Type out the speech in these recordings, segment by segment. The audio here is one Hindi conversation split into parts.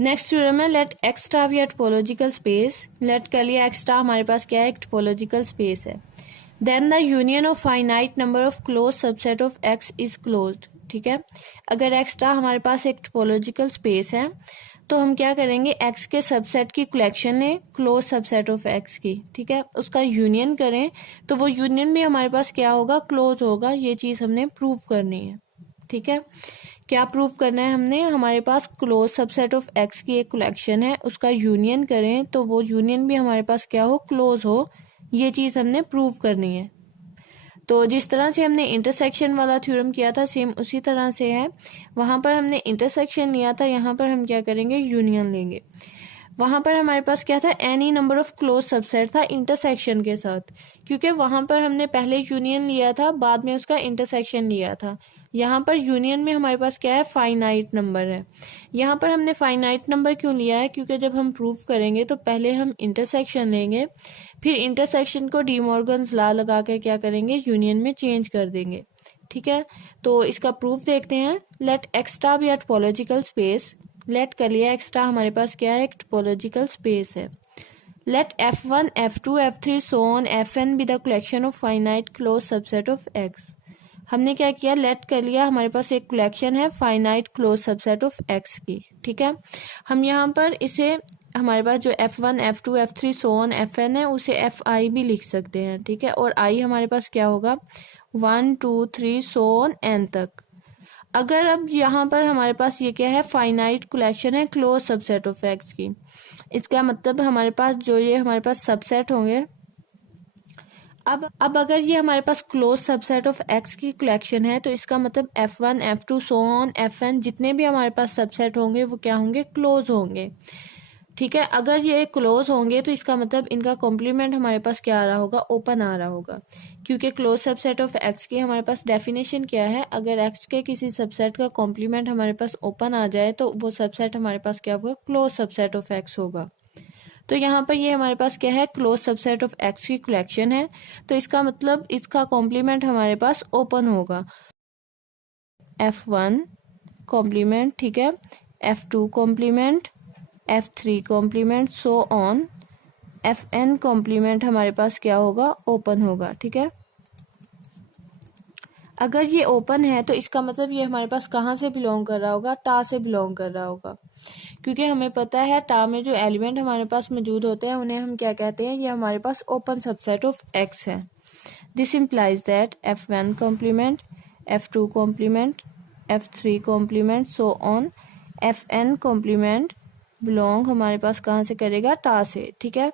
नेक्स्ट थ्योरम है let X star be a topological space. Let कर लिया एक्स स्टार हमारे पास क्या है, एक टोपोलॉजिकल स्पेस है। Then the union of finite number of close subset of X is closed. ठीक है, अगर एक्स स्टार हमारे पास एक टोपोलॉजिकल स्पेस है तो हम क्या करेंगे, एक्स के सबसेट की कलेक्शन लें, क्लोज सबसेट ऑफ एक्स की, ठीक है, उसका यूनियन करें तो वो यूनियन भी हमारे पास क्या होगा, क्लोज होगा। ये चीज हमने प्रूव करनी है। ठीक है, क्या प्रूव करना है हमने, हमारे पास क्लोज सबसेट ऑफ एक्स की एक कलेक्शन है, उसका यूनियन करें तो वो यूनियन भी हमारे पास क्या हो, क्लोज हो। ये चीज हमने प्रूव करनी है। तो जिस तरह से हमने इंटरसेक्शन वाला थ्योरम किया था सेम उसी तरह से है। वहां पर हमने इंटरसेक्शन लिया था, यहाँ पर हम क्या करेंगे, यूनियन लेंगे। वहां पर हमारे पास क्या था, any number of close subset था इंटरसेक्शन के साथ, क्योंकि वहां पर हमने पहले यूनियन लिया था, बाद में उसका इंटरसेक्शन लिया था। यहाँ पर यूनियन में हमारे पास क्या है, फाइनाइट नंबर है। यहाँ पर हमने फाइनाइट नंबर क्यों लिया है, क्योंकि जब हम प्रूव करेंगे तो पहले हम इंटरसेक्शन लेंगे, फिर इंटरसेक्शन को डी मॉर्गन्स लॉ लगा कर क्या करेंगे, यूनियन में चेंज कर देंगे। ठीक है, तो इसका प्रूफ देखते हैं। Let X star be a topological space. Let कर लिया एक्स स्टार हमारे पास क्या है, एक टोपोलॉजिकल स्पेस है। Let f1 f2 f3 so on fn be the collection of finite closed subset of x। हमने क्या किया, लेट कर लिया, हमारे पास एक कलेक्शन है finite close subset of x की। ठीक है, हम यहाँ पर इसे हमारे पास जो f1 f2 f3 so on fn है उसे fi भी लिख सकते हैं। ठीक है, और i हमारे पास क्या होगा, 1 2 3 so on n तक। अगर अब यहाँ पर हमारे पास ये क्या है, फाइनाइट कलेक्शन है क्लोज सबसेट ऑफ एक्स की, इसका मतलब हमारे पास जो ये हमारे पास सबसेट होंगे, अब अगर ये हमारे पास क्लोज सबसेट ऑफ एक्स की कलेक्शन है तो इसका मतलब f1 f2 so on fn जितने भी हमारे पास सबसेट होंगे वो क्या होंगे, क्लोज होंगे। ठीक है, अगर ये क्लोज होंगे तो इसका मतलब इनका कॉम्प्लीमेंट हमारे पास क्या आ रहा होगा, ओपन आ रहा होगा। क्योंकि क्लोज सबसेट ऑफ एक्स की हमारे पास डेफिनेशन क्या है, अगर एक्स के किसी सबसेट का कॉम्प्लीमेंट हमारे पास ओपन आ जाए तो वो सबसेट हमारे पास क्या होगा, क्लोज सबसेट ऑफ एक्स होगा। तो यहाँ पर ये हमारे पास क्या है, क्लोज सबसेट ऑफ एक्स की कलेक्शन है, तो इसका मतलब इसका कॉम्प्लीमेंट हमारे पास ओपन होगा। f1 कॉम्प्लीमेंट, ठीक है, f2 complement, f3 complement so on fn complement हमारे पास क्या होगा, ओपन होगा। ठीक है, अगर ये ओपन है तो इसका मतलब ये हमारे पास कहाँ से बिलोंग कर रहा होगा, टा से बिलोंग कर रहा होगा। क्योंकि हमें पता है टा में जो एलिमेंट हमारे पास मौजूद होते हैं उन्हें हम क्या कहते हैं, ये हमारे पास ओपन सबसेट ऑफ एक्स है। This implies that f1 complement, f2 complement, f3 complement so on fn complement belong हमारे पास कहाँ से करेगा, टा से। ठीक है,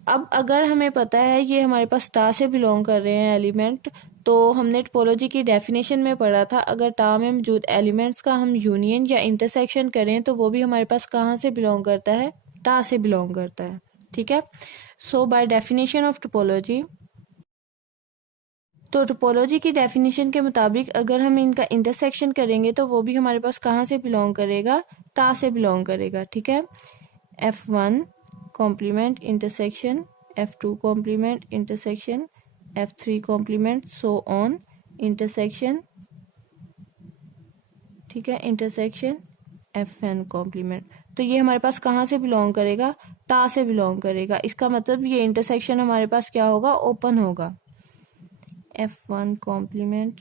अब अगर हमें पता है ये हमारे पास टा से बिलोंग कर रहे हैं एलिमेंट, तो हमने टोपोलॉजी की डेफिनेशन में पढ़ा था, अगर टा में मौजूद एलिमेंट्स का हम यूनियन या इंटरसेक्शन करें तो वो भी हमारे पास कहाँ से बिलोंग करता है, टा से बिलोंग करता है। ठीक है, सो बाय डेफिनेशन ऑफ टोपोलॉजी, तो टोपोलॉजी की डेफिनेशन के मुताबिक अगर हम इनका इंटरसेक्शन करेंगे तो वो भी हमारे पास कहाँ से बिलोंग करेगा, टा से बिलोंग करेगा। ठीक है, f1 complement intersection, f2 complement intersection, f3 complement so on intersection, ठीक है, इंटरसेक्शन fn कॉम्प्लीमेंट। तो ये हमारे पास कहाँ से बिलोंग करेगा, टा से बिलोंग करेगा। इसका मतलब ये इंटरसेक्शन हमारे पास क्या होगा, ओपन होगा। f1 complement,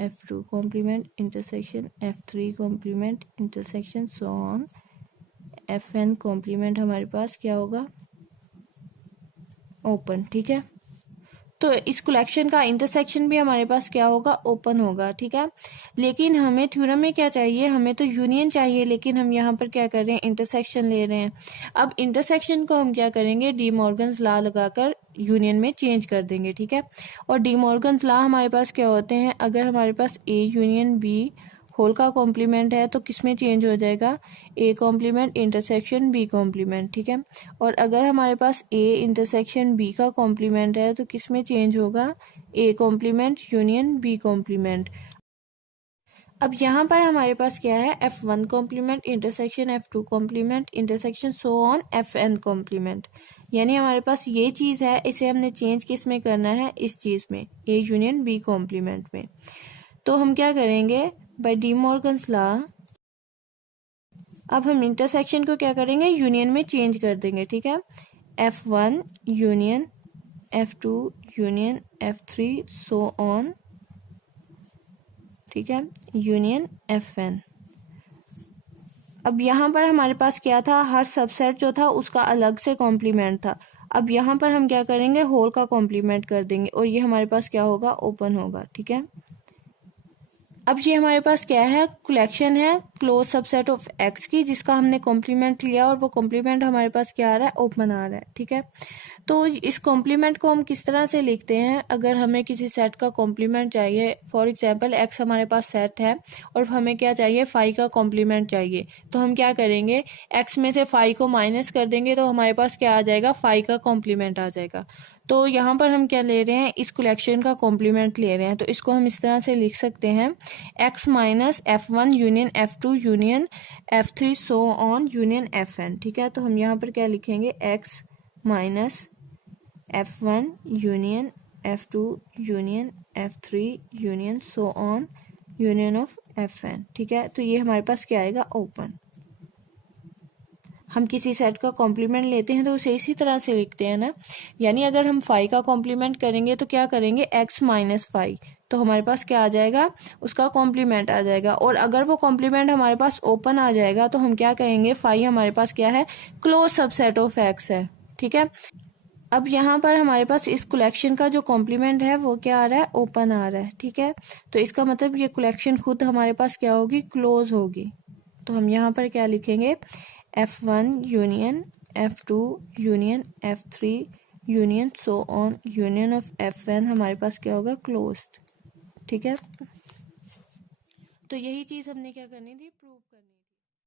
f2 complement intersection, f3 complement intersection so on fn complement हमारे पास क्या होगा, ओपन। ठीक है, तो इस कलेक्शन का इंटरसेक्शन भी हमारे पास क्या होगा, ओपन होगा। ठीक है, लेकिन हमें थ्योरम में क्या चाहिए, हमें तो यूनियन चाहिए, लेकिन हम यहाँ पर क्या कर रहे हैं, इंटरसेक्शन ले रहे हैं। अब इंटरसेक्शन को हम क्या करेंगे, डी मॉर्गन्स लॉ लगाकर यूनियन में चेंज कर देंगे। ठीक है, और डी मॉर्गन्स लॉ हमारे पास क्या होते हैं, अगर हमारे पास ए यूनियन बी होल का कॉम्प्लीमेंट है तो किस में चेंज हो जाएगा, A complement intersection B complement. ठीक है, और अगर हमारे पास ए इंटरसेक्शन बी का कॉम्प्लीमेंट है तो किस में चेंज होगा, A complement union B complement. अब यहाँ पर हमारे पास क्या है, f1 complement intersection f2 complement intersection so on fn complement, यानी हमारे पास ये चीज है, इसे हमने चेंज किस में करना है, इस चीज में, ए यूनियन बी कॉम्प्लीमेंट में। तो हम क्या करेंगे, बाय डी मॉर्गन्स लॉ अब हम इंटरसेक्शन को क्या करेंगे, यूनियन में चेंज कर देंगे, ठीक है। F1 union F2 union F3 so on, ठीक है, यूनियन Fn। अब यहाँ पर हमारे पास क्या था, हर सबसेट जो था उसका अलग से कॉम्प्लीमेंट था। अब यहाँ पर हम क्या करेंगे, होल का कॉम्प्लीमेंट कर देंगे और ये हमारे पास क्या होगा, ओपन होगा, ठीक है। अब ये हमारे पास क्या है, कलेक्शन है क्लोज सबसेट ऑफ एक्स की, जिसका हमने कॉम्प्लीमेंट लिया और वो कॉम्प्लीमेंट हमारे पास क्या आ रहा है, ओपन आ रहा है, ठीक है। तो इस कॉम्प्लीमेंट को हम किस तरह से लिखते हैं, अगर हमें किसी सेट का कॉम्प्लीमेंट चाहिए, फॉर एग्जांपल एक्स हमारे पास सेट है और हमें क्या चाहिए, फाइव का कॉम्प्लीमेंट चाहिए, तो हम क्या करेंगे, एक्स में से फाइव को माइनस कर देंगे तो हमारे पास क्या आ जाएगा, फाइव का कॉम्प्लीमेंट आ जाएगा। तो यहाँ पर हम क्या ले रहे हैं, इस कलेक्शन का कॉम्प्लीमेंट ले रहे हैं, तो इसको हम इस तरह से लिख सकते हैं, x minus F1 union F2 union F3 so on union Fn, ठीक है। तो हम यहाँ पर क्या लिखेंगे, x minus F1 union F2 union F3 union so on union of Fn, ठीक है। तो ये हमारे पास क्या आएगा, ओपन। हम किसी सेट का कॉम्प्लीमेंट लेते हैं तो उसे इसी तरह से लिखते हैं ना, यानी अगर हम फाइव का कॉम्प्लीमेंट करेंगे तो क्या करेंगे, एक्स माइनस फाइव, तो हमारे पास क्या आ जाएगा, उसका कॉम्प्लीमेंट आ जाएगा। और अगर वो कॉम्प्लीमेंट हमारे पास ओपन आ जाएगा तो हम क्या कहेंगे, फाइव हमारे पास क्या है, क्लोज सबसेट ऑफ एक्स है, ठीक है। अब यहाँ पर हमारे पास इस कलेक्शन का जो कॉम्प्लीमेंट है वो क्या आ रहा है, ओपन आ रहा है, ठीक है। तो इसका मतलब ये कलेक्शन खुद हमारे पास क्या होगी, क्लोज होगी। तो हम यहाँ पर क्या लिखेंगे, F1 union F2 union F3 union so on union of Fn हमारे पास क्या होगा, क्लोज्ड, ठीक है। तो यही चीज हमने क्या करनी थी, प्रूव करनी।